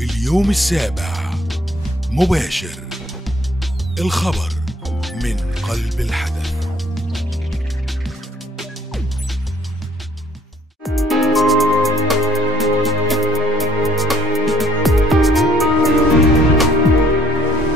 اليوم السابع مباشر، الخبر من قلب الحدث.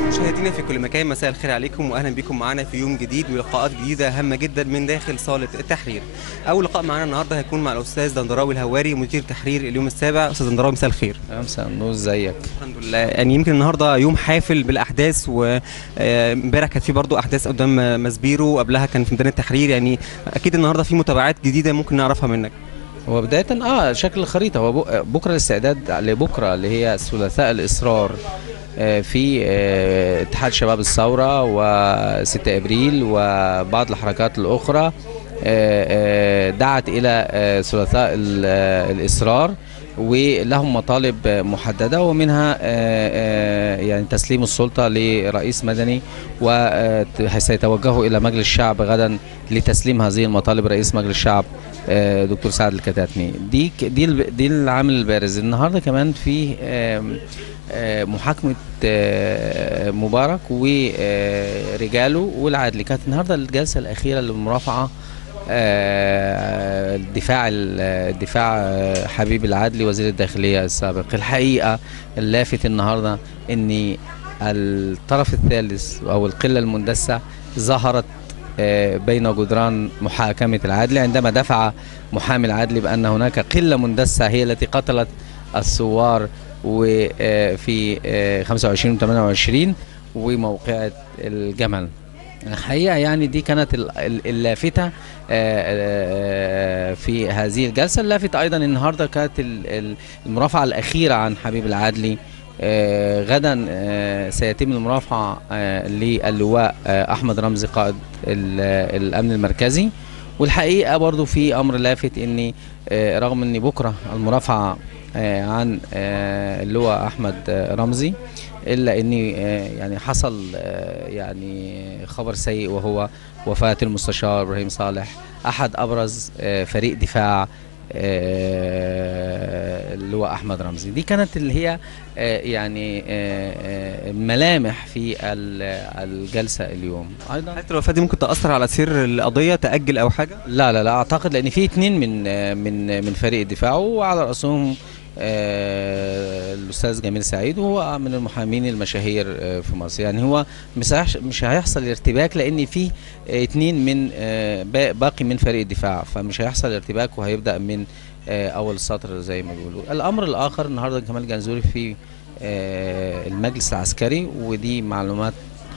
مشاهدينا في كل مكان، مساء الخير عليكم واهلا بكم معنا في يوم جديد ولقاءات جديده هامه جدا من داخل صاله التحرير. اول لقاء معنا النهارده هيكون مع الاستاذ دندراوي الهواري مدير تحرير اليوم السابع. استاذ دندراوي مساء الخير. مساء النور، ازيك؟ الحمد لله. يعني يمكن النهارده يوم حافل بالاحداث، وامبارح كانت في برضه احداث قدام مسبيرو وقبلها كان في ميدان التحرير، يعني اكيد النهارده في متابعات جديده ممكن نعرفها منك. هو بداية شكل الخريطة هو بكرة الاستعداد لبكرة اللي هي ثلاثاء الإصرار في اتحاد شباب الثورة و6 أبريل وبعض الحركات الأخرى دعت إلى ثلاثاء الإصرار، ولهم مطالب محددة، ومنها يعني تسليم السلطة لرئيس مدني، وسيتوجهوا إلى مجلس الشعب غدا لتسليم هذه المطالب رئيس مجلس الشعب دكتور سعد الكتاتني. دي العامل البارز. النهارده كمان في محاكمة مبارك ورجاله والعدلي. كانت النهارده الجلسة الأخيرة للمرافعة الدفاع حبيب العدلي وزير الداخلية السابق. الحقيقة اللافت النهارده ان الطرف الثالث او القلة المندسة ظهرت بين جدران محاكمة العدلي عندما دفع محامي العدلي بأن هناك قلة مندسة هي التي قتلت الثوار وفي 25 و 28 وموقعة الجمل. الحقيقة يعني دي كانت اللافتة في هذه الجلسة. اللافتة أيضا النهاردة كانت المرافعة الأخيرة عن حبيب العدلي. غدا سيتم المرافعة للواء أحمد رمزي قائد الأمن المركزي. والحقيقة برضو في أمر لافت، أن رغم أن بكرة المرافعة عن اللواء أحمد رمزي، إلا أن يعني حصل يعني خبر سيء، وهو وفاة المستشار إبراهيم صالح أحد أبرز فريق دفاع اللواء أحمد رمزي. دي كانت اللي هي يعني ملامح في الجلسة اليوم. أيضا حتى الوفاة دي ممكن تأثر على سير القضية، تأجل أو حاجة؟ لا أعتقد، لأن في 2 من فريق الدفاع، وعلى رأسهم الأستاذ جميل سعيد، وهو من المحامين المشاهير في مصر. يعني هو مش هيحصل ارتباك، لأن في 2 من باقي من فريق الدفاع، فمش هيحصل ارتباك، وهيبدأ من أول السطر زي ما بيقولوا. الأمر الآخر النهارده كمال جنزوري في المجلس العسكري، ودي معلومات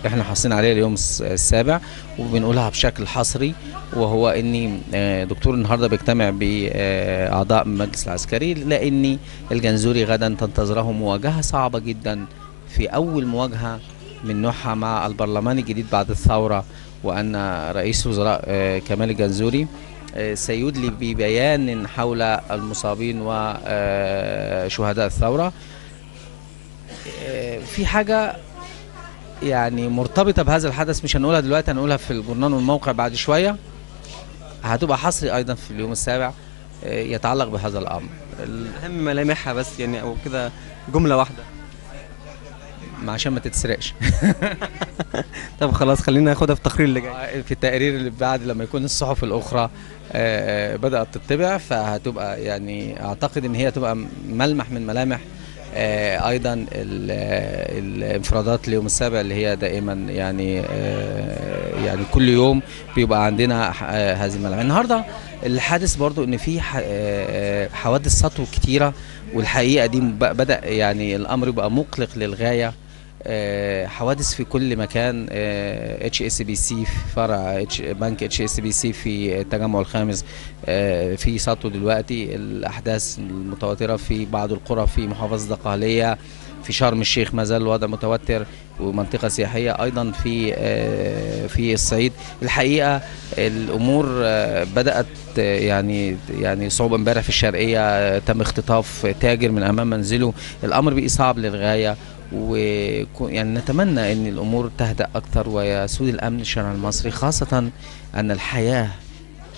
احنا حاصلين عليها اليوم السابع وبنقولها بشكل حصري، وهو ان دكتور النهارده بيجتمع باعضاء المجلس العسكري، لان الجنزوري غدا تنتظره مواجهه صعبه جدا، في اول مواجهه من نوعها مع البرلمان الجديد بعد الثوره، وان رئيس الوزراء كمال الجنزوري سيدلي ببيان حول المصابين وشهداء الثوره. في حاجه يعني مرتبطة بهذا الحدث مش هنقولها دلوقتي، هنقولها في الجورنال والموقع بعد شوية، هتبقى حصري أيضا في اليوم السابع يتعلق بهذا الأمر. أهم ملامحها بس يعني، أو كده جملة واحدة عشان ما تتسرقش. طب خلاص، خلينا ناخدها في التقرير اللي جاي. في التقرير اللي بعد لما يكون الصحف الأخرى بدأت تطبع، فهتبقى يعني أعتقد إن هي تبقى ملمح من ملامح ايضا الانفرادات اليوم السابع، اللي هي دائما يعني كل يوم بيبقى عندنا هذه الملامح. النهارده الحادث برضو ان في حوادث سطو كتيره، والحقيقه دي بدأ يعني الامر يبقى مقلق للغايه. حوادث في كل مكان. HSBC في فرع بنك HSBC في التجمع الخامس في سطو دلوقتي. الأحداث المتواترة في بعض القرى في محافظة الدقهلية، في شرم الشيخ ما زال الوضع متوتر، ومنطقة سياحية أيضا في الصعيد. الحقيقة الأمور بدأت يعني صعوبة. امبارح في الشرقية تم اختطاف تاجر من أمام منزله. الأمر بقي صعب للغاية، يعني نتمنى ان الامور تهدأ اكثر ويسود الامن الشارع المصري، خاصة ان الحياة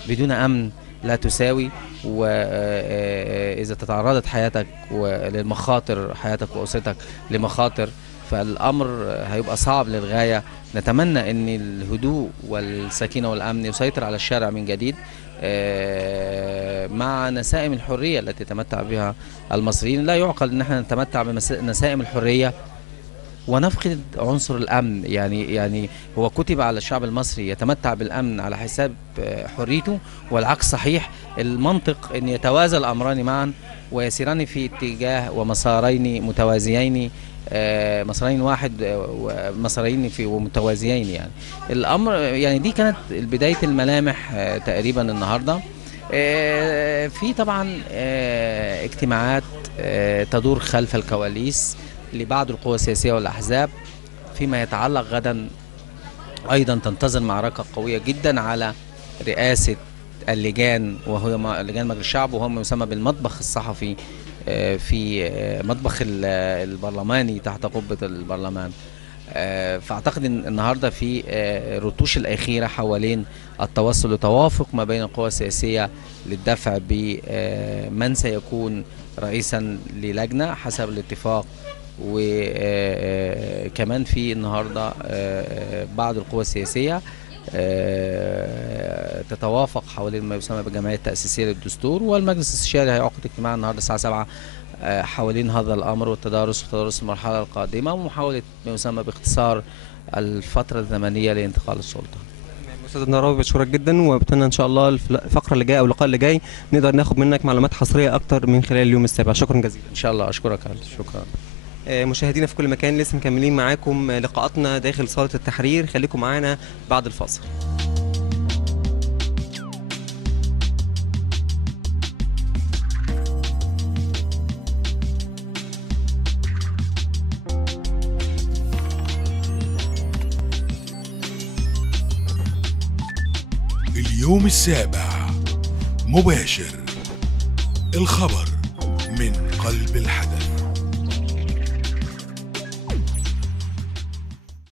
بدون امن لا تساوي، وإذا تعرضت حياتك للمخاطر، حياتك وأسرتك لمخاطر، فالأمر هيبقى صعب للغاية. نتمنى أن الهدوء والسكينة والأمن يسيطر على الشارع من جديد، مع نسائم الحرية التي يتمتع بها المصريين. لا يعقل أن احنا نتمتع بنسائم الحرية ونفقد عنصر الأمن. يعني هو كتب على الشعب المصري يتمتع بالأمن على حساب حريته، والعكس صحيح. المنطق أن يتوازى الأمران معا ويسيران في اتجاه ومسارين متوازيين، مسارين واحد، مسارين ومتوازيين. يعني الأمر، يعني دي كانت بداية الملامح تقريبا النهاردة. في طبعا اجتماعات تدور خلف الكواليس لبعض القوى السياسية والأحزاب فيما يتعلق. غدا أيضا تنتظر معركة قوية جدا على رئاسة اللجان، وهو لجان مجلس الشعب، وهو ما يسمى بالمطبخ الصحفي في مطبخ البرلماني تحت قبة البرلمان. فأعتقد أن النهاردة في الرتوش الأخيرة حوالين التوصل لتوافق ما بين القوى السياسية للدفع بمن سيكون رئيسا للجنة حسب الاتفاق. وكمان في النهاردة بعض القوى السياسية تتوافق حوالين ما يسمى بالجمعية التأسيسية للدستور، والمجلس الاستشاري هيعقد اجتماع النهاردة الساعة 7 حوالين هذا الأمر وتدارس المرحلة القادمة، ومحاولة ما يسمى باختصار الفترة الزمنية لانتقال السلطة. أستاذ دندراوي بشكرك جدا، وبتمنى إن شاء الله الفقرة اللي جاية أو اللقاء اللي جاي نقدر ناخد منك معلومات حصرية أكتر من خلال اليوم السابع. شكرا جزيلا. إن شاء الله. أشكرك. شكرا. مشاهدينا في كل مكان، لسه مكملين معاكم لقاءاتنا داخل صالة التحرير. خليكم معانا بعد الفاصل. اليوم السابع مباشر، الخبر من قلب الحدث.